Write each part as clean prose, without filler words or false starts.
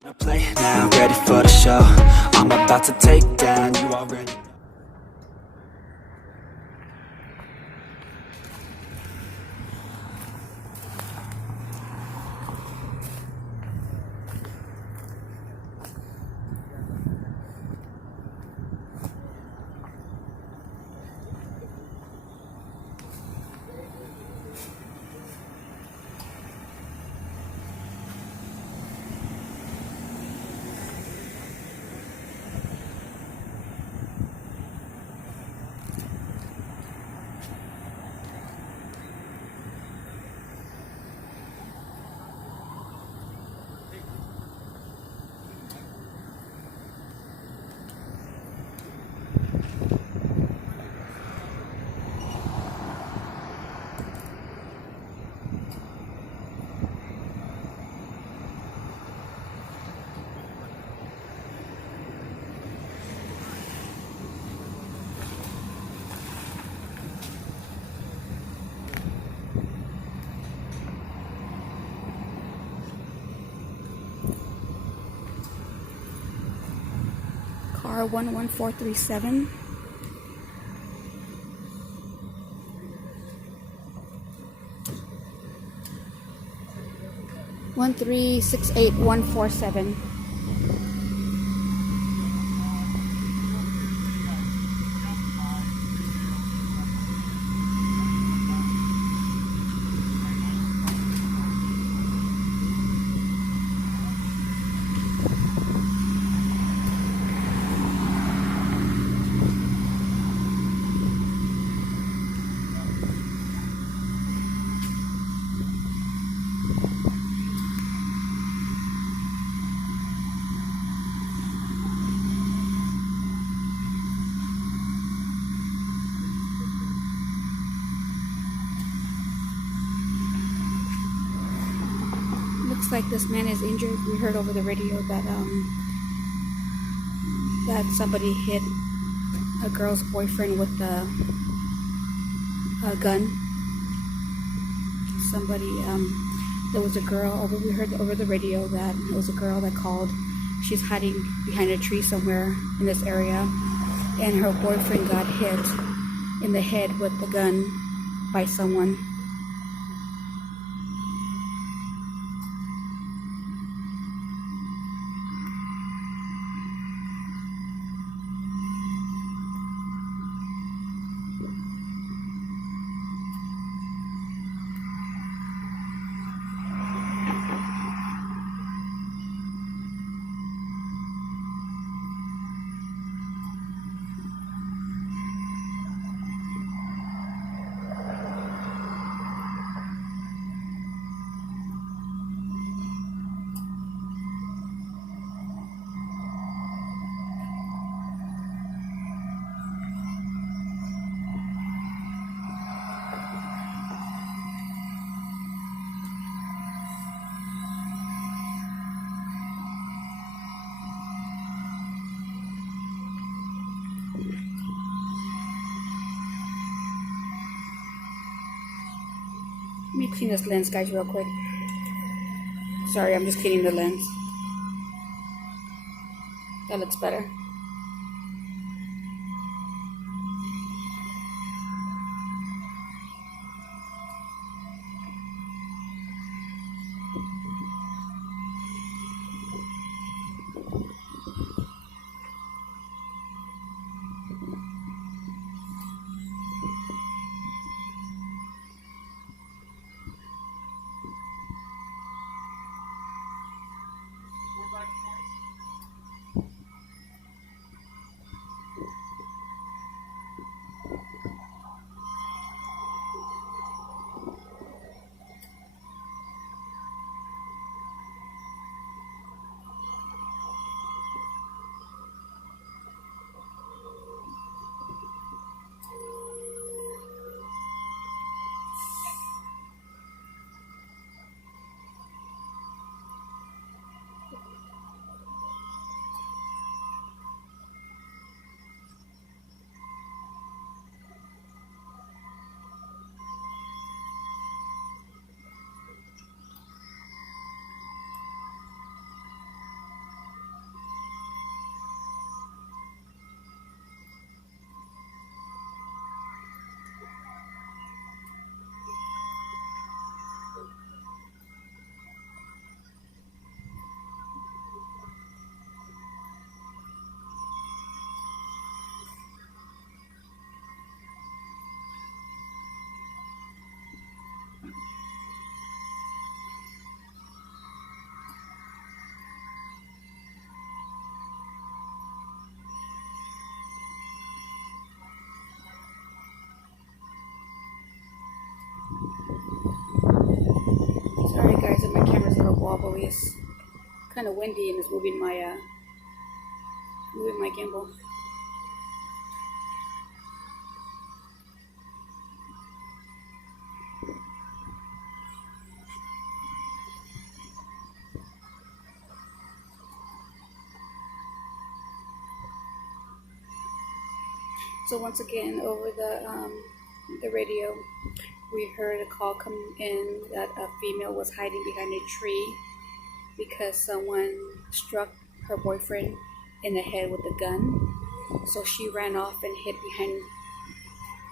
Play now, ready for the show. I'm about to take down, you already know. Car 11437. One 368147. Looks like this man is injured. We heard over the radio that somebody hit a girl's boyfriend with a gun. There was a girl we heard over the radio that it was a girl that called. She's hiding behind a tree somewhere in this area, and her boyfriend got hit in the head with the gun by someone. Let me clean this lens, guys, real quick. Sorry, I'm just cleaning the lens. That looks better. guys that my camera's a little wobbly. It's kind of windy and it's moving my gimbal. So once again, over the radio, we heard a call come in that a female was hiding behind a tree because someone struck her boyfriend in the head with a gun. So she ran off and hid behind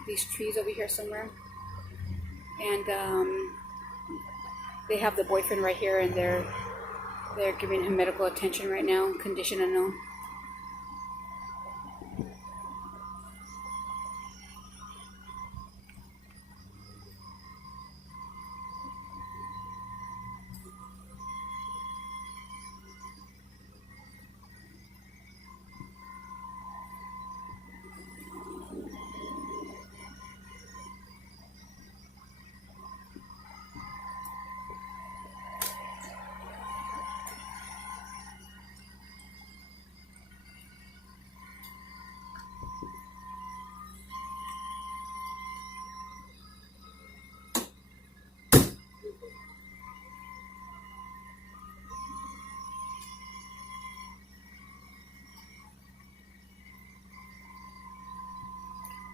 these trees over here somewhere. And they have the boyfriend right here, and they're giving him medical attention right now, condition unknown.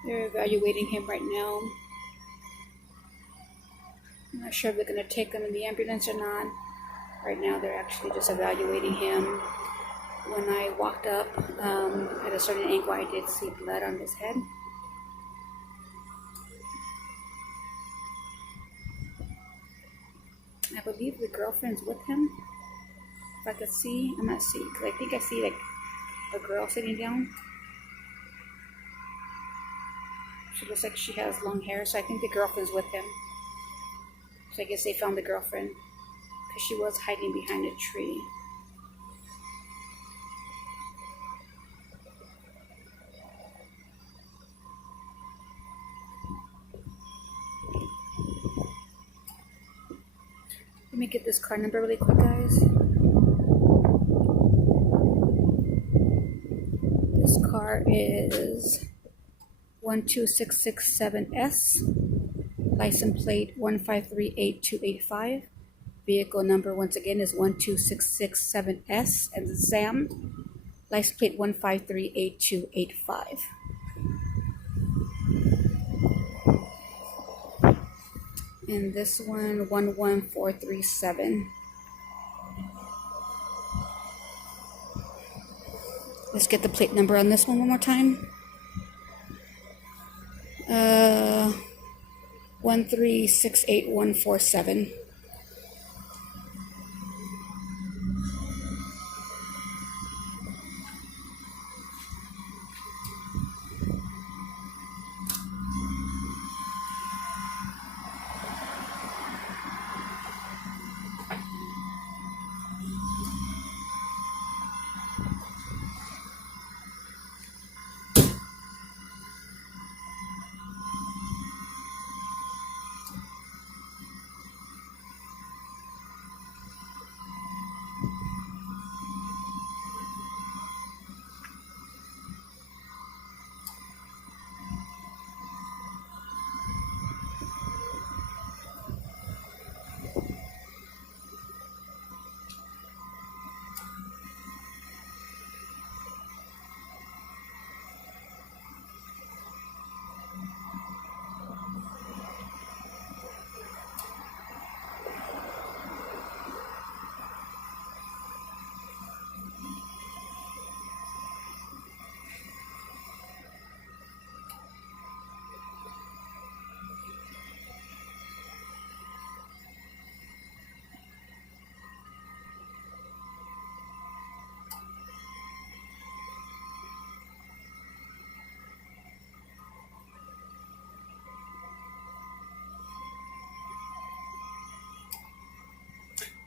They're evaluating him right now. I'm not sure if they're going to take him in the ambulance or not. Right now they're actually just evaluating him. When I walked up at a certain angle, I did see blood on his head. I believe the girlfriend's with him. If I could see, I'm not seeing, because I think I see like a girl sitting down. She looks like she has long hair, so I think the girlfriend's with him. So I guess they found the girlfriend because she was hiding behind a tree. Let me get this car number really quick, guys. This car is 12667S, license plate 1538285. Vehicle number once again is 12667S and Sam, license plate 1538285. And this one 11437. Let's get the plate number on this one more time. 1368147.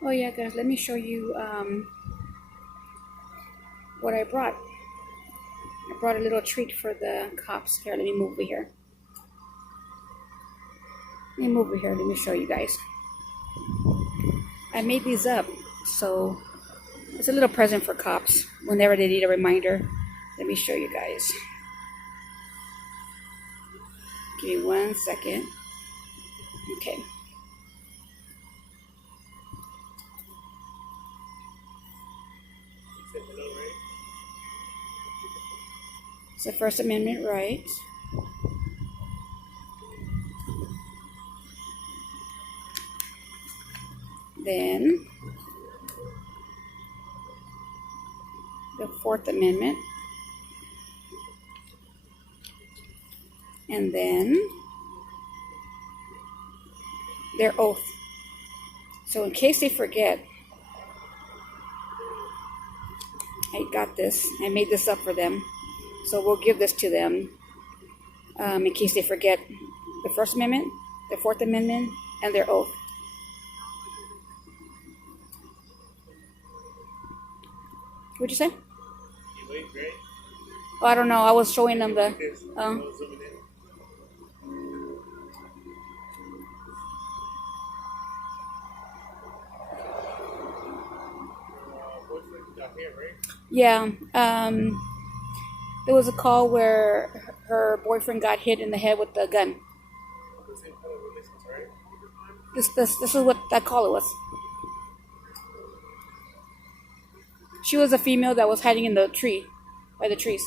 Oh yeah, guys, let me show you what I brought. I brought a little treat for the cops. Here, let me move over here. Let me move over here. Let me show you guys. I made these up, so it's a little present for cops whenever they need a reminder. Let me show you guys. Give me 1 second. Okay. It's the First Amendment right. Then the Fourth Amendment. And then their oath. So in case they forget, I got this. I made this up for them. So we'll give this to them in case they forget the First Amendment, the Fourth Amendment, and their oath. What'd you say? Oh, I don't know. I was showing them the... Yeah. There was a call where her boyfriend got hit in the head with a gun. This is what that call was. She was a female that was hiding in the tree, by the trees.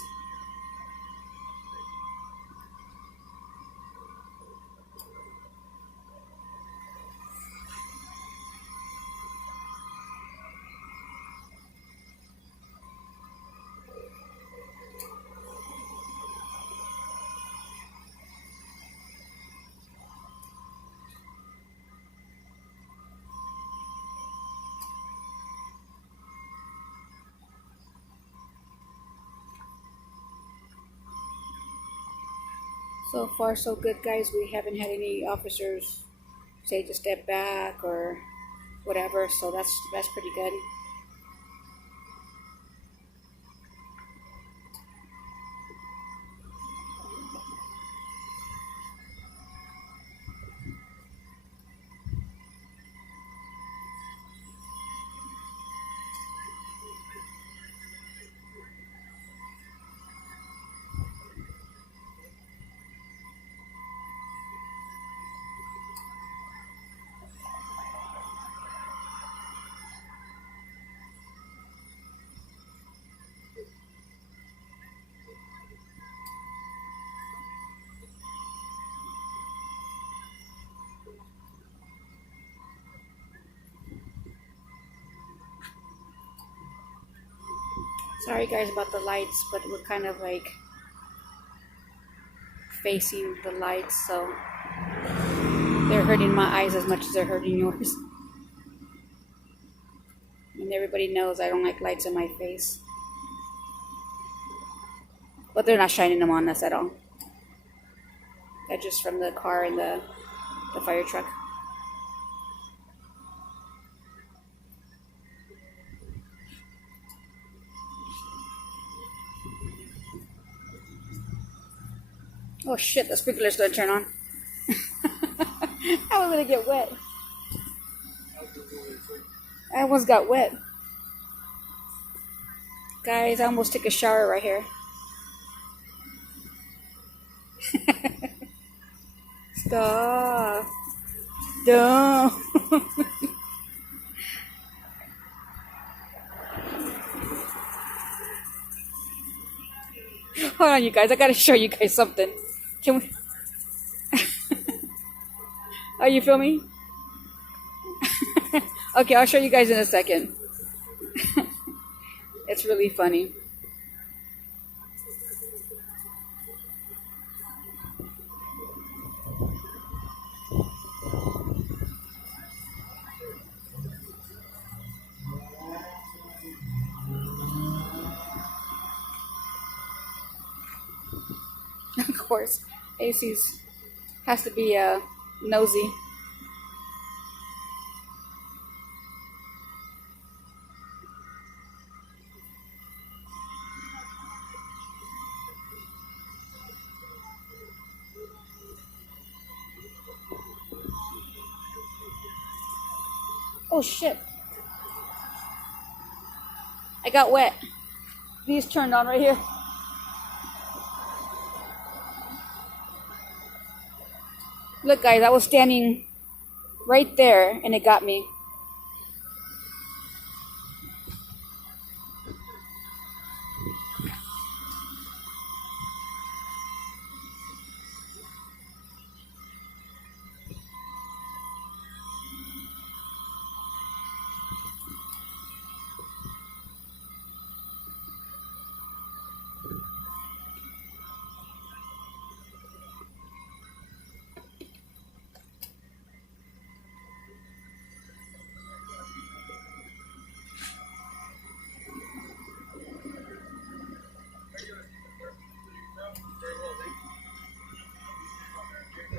So far, so good, guys. We haven't had any officers say to step back or whatever, so that's pretty good. Sorry guys about the lights, but we're kind of like facing the lights, so they're hurting my eyes as much as they're hurting yours. And everybody knows I don't like lights in my face. But they're not shining them on us at all. They're just from the car and the fire truck. Oh shit, the sprinkler's gonna turn on. I was gonna get wet. I almost got wet. Guys, I almost took a shower right here. Stop. Don't. Hold on, you guys. I gotta show you guys something. Can we? Are you filming? Okay, I'll show you guys in a second. It's really funny. Of course, AC's has to be nosy. Oh shit. I got wet. These turned on right here. Look guys, I was standing right there and it got me.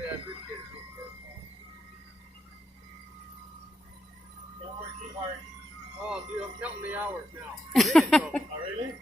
I appreciate it. Don't worry too hard. Oh, dude, I'm counting the hours now. Oh, really?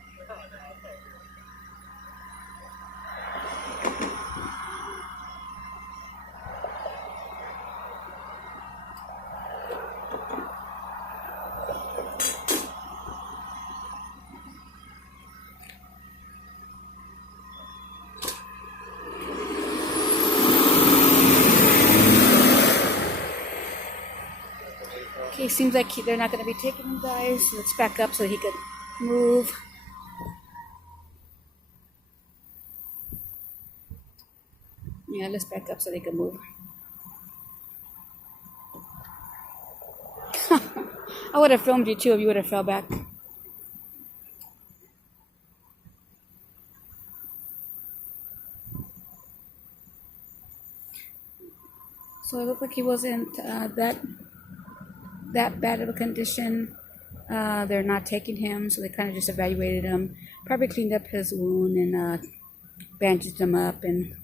Okay, seems like they're not going to be taking him, guys. Let's back up so he could move. Yeah, let's back up so they can move. I would have filmed you too if you would have fell back. So it looked like he wasn't that bad of a condition. They're not taking him, so they kind of just evaluated him. Probably cleaned up his wound and bandaged him up and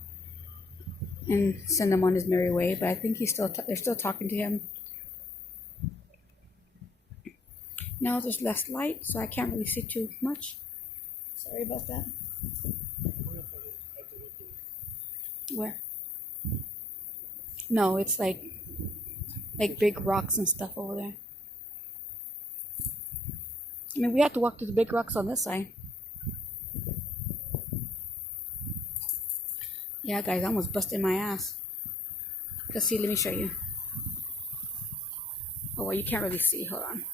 send him on his merry way. But I think they're still talking to him. Now there's less light, so I can't really see too much. Sorry about that. Where? No, it's like big rocks and stuff over there. I mean, we have to walk through the big rocks on this side. Yeah, guys, I almost busted my ass. Let's see, let me show you. Oh, well, you can't really see. Hold on.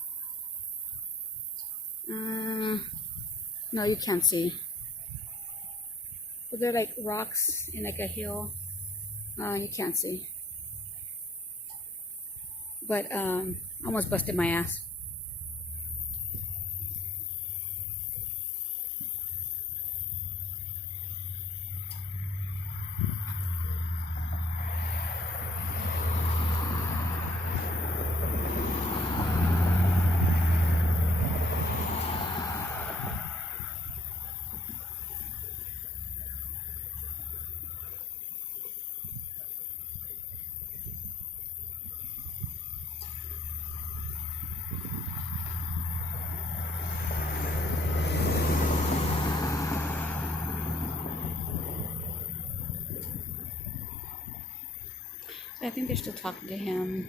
No, you can't see. But they're like rocks in like a hill. You can't see. But almost busted my ass. I think they're still talking to him.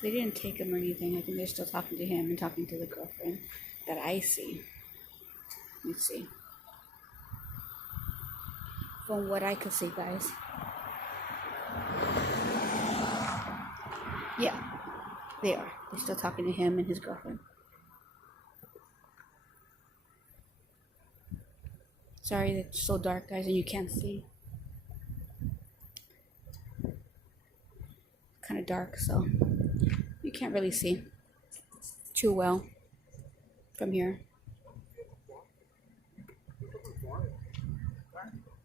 They didn't take him or anything. I think they're still talking to him and talking to the girlfriend that I see. Let's see. From what I could see, guys. Yeah, they are. They're still talking to him and his girlfriend. Sorry, it's so dark, guys, and you can't see. Kind of dark, so you can't really see too well from here.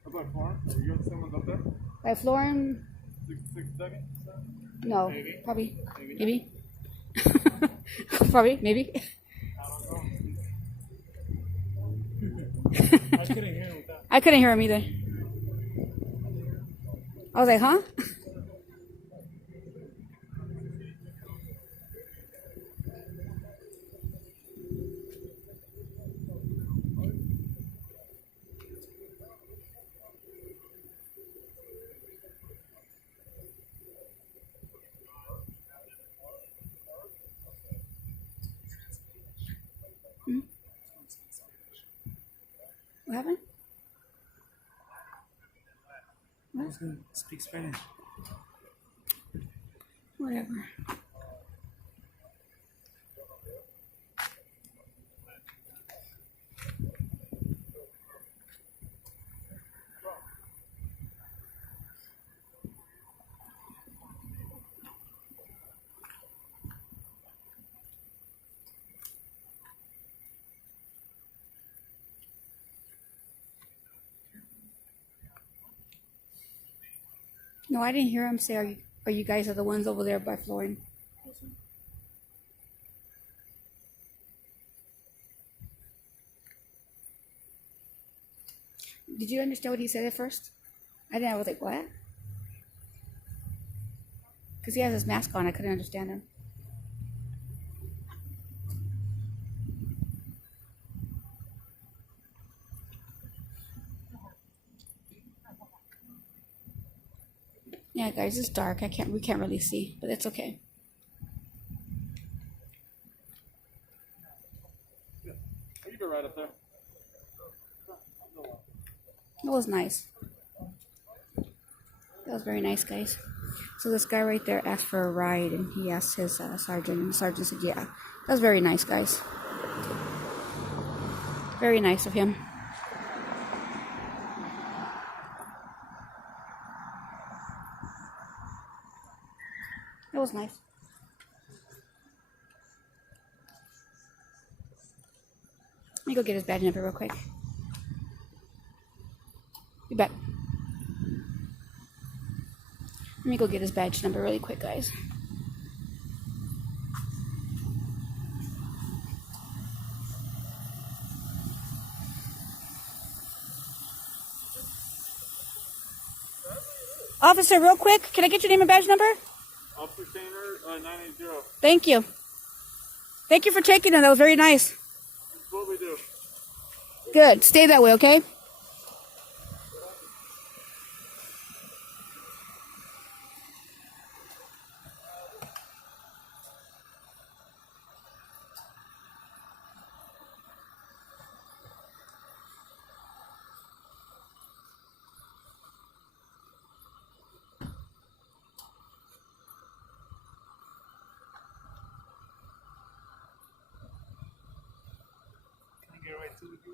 About farm? Are you someone up there? By Florin? 6 seconds? No, Maybe. probably. Maybe. Probably, maybe. I don't know. I couldn't hear him with that. I couldn't hear him either. I was like, huh? What happened? I was gonna speak Spanish. Whatever. No, I didn't hear him say, are you guys are the ones over there by Florin? Did you understand what he said at first? I didn't. I was like, what? Because he has his mask on. I couldn't understand him. Yeah, guys, it's dark. We can't really see, but it's okay. You go right up there. It was nice. That was very nice, guys. So this guy right there asked for a ride, and he asked his sergeant, and the sergeant said, yeah. That was very nice, guys. Very nice of him. It was nice. Let me go get his badge number real quick. Be back. Let me go get his badge number really quick, guys. Officer, real quick, can I get your name and badge number? Officer Sainer, 980. Thank you. Thank you for taking it. That was very nice. That's what we do. Good. Stay that way, okay?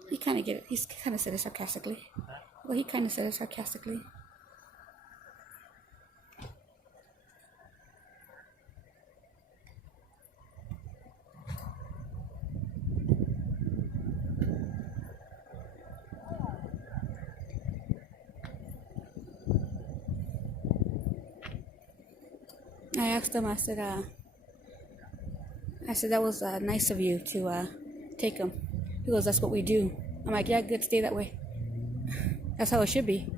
He kind of get it. He's kind of said it sarcastically. Well, he kind of said it sarcastically. I asked him. I said that was nice of you to take him. He goes, that's what we do. I'm like, yeah, good, stay that way. That's how it should be.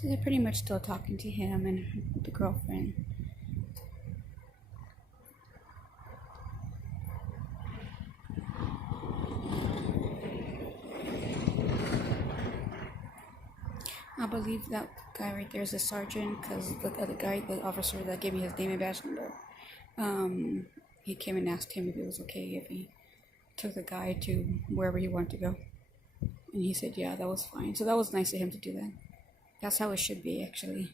So they're pretty much still talking to him and the girlfriend. I believe that guy right there is a sergeant, because the other guy, the officer that gave me his name and badge number, he came and asked him if it was okay if he took the guy to wherever he wanted to go. And he said, yeah, that was fine. So that was nice of him to do that. That's how it should be, actually.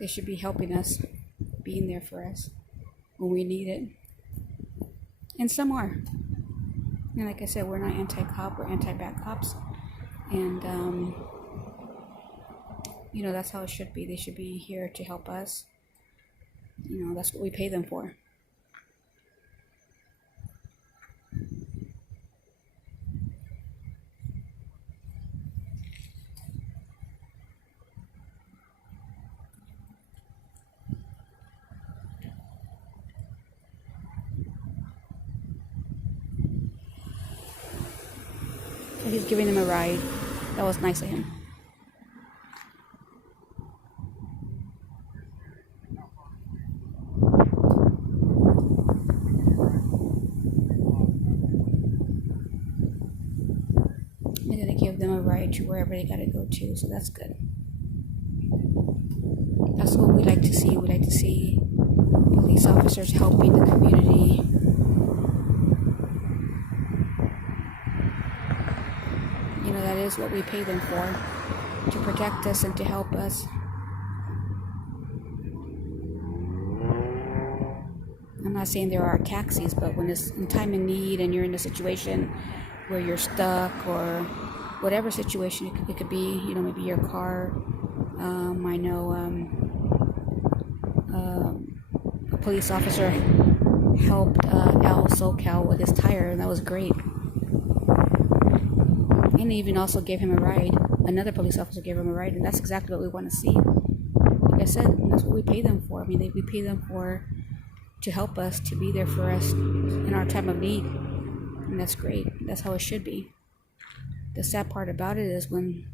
They should be helping us, being there for us when we need it. And some are. And like I said, we're not anti-cop, we're anti-bad cops. And, that's how it should be. They should be here to help us. That's what we pay them for. So he's giving them a ride. That was nice of him. They're gonna give them a ride to wherever they gotta go to, so that's good. That's what we like to see. We like to see police officers helping the community. You know, that is what we pay them for, to protect us and to help us. I'm not saying there are taxis, but when it's in time of need and you're in a situation where you're stuck or whatever situation it could be, you know, maybe your car. I know a police officer helped Al SoCal with his tire, and that was great. And they even also gave him a ride. Another police officer gave him a ride, and that's exactly what we want to see. Like I said, that's what we pay them for. I mean, we pay them to help us, to be there for us in our time of need. And that's great. That's how it should be. The sad part about it is when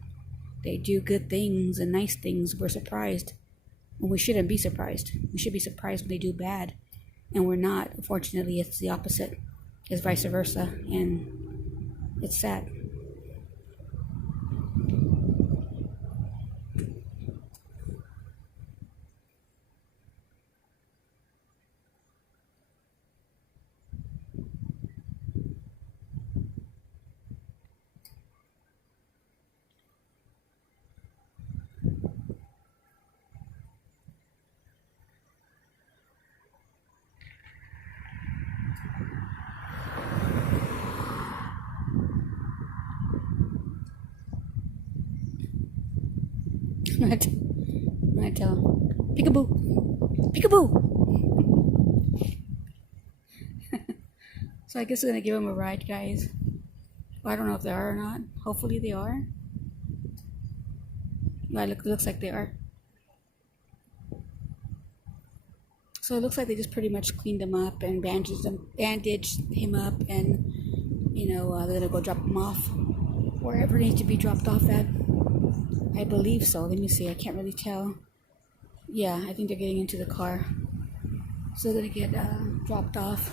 they do good things and nice things, we're surprised. And we shouldn't be surprised. We should be surprised when they do bad. And we're not. Unfortunately, it's the opposite. It's vice versa. And it's sad. I'm gonna tell him, peekaboo, peekaboo. So I guess we're gonna give him a ride, guys. Well, I don't know if they are or not. Hopefully they are. But it looks like they are. So it looks like they just pretty much cleaned him up and bandaged him up, and you know, they're gonna go drop him off wherever it needs to be dropped off at. I believe so. Let me see. I can't really tell. Yeah, I think they're getting into the car. So they're gonna get dropped off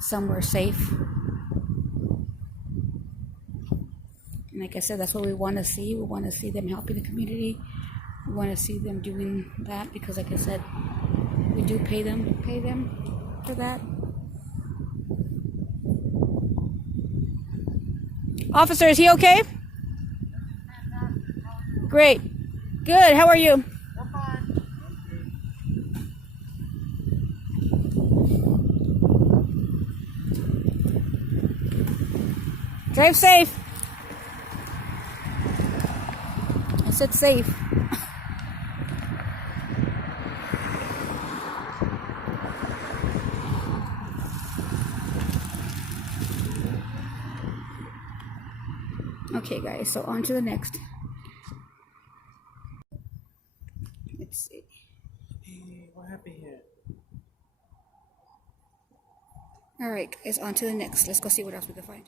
somewhere safe. And like I said, that's what we want to see. We want to see them helping the community. We want to see them doing that because, like I said, we do pay them for that. Officer, is he okay? Great. Good. How are you? We're fine. Drive safe. I said safe. Okay, guys, so on to the next. Let's see. Hey, what happened here? All right, guys, on to the next. Let's go see what else we can find.